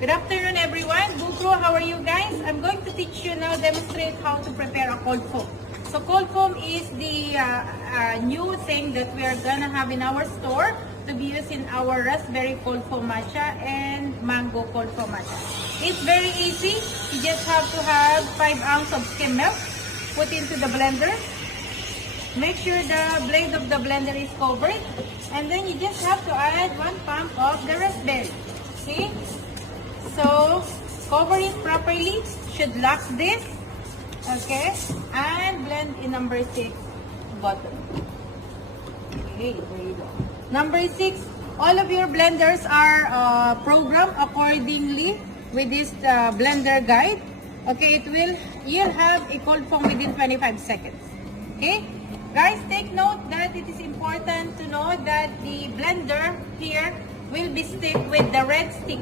Good afternoon, everyone. Bukro, how are you guys? I'm going to teach you now, demonstrate how to prepare a cold foam. So cold foam is the new thing that we are gonna have in our store to be used in our raspberry cold foam matcha and mango cold foam matcha. It's very easy. You just have to have 5 ounces of skim milk. Put into the blender. Make sure the blade of the blender is covered. And then you just have to add 1 pump of the raspberry. See? So, cover it properly. Should lock this. Okay? And blend in number 6 bottom. Okay, there you go. Number 6, all of your blenders are programmed accordingly with this blender guide. Okay, you'll have a cold foam within 25 seconds. Okay? Guys, take note that it is important to know that the blender here will be stick with the red sticker.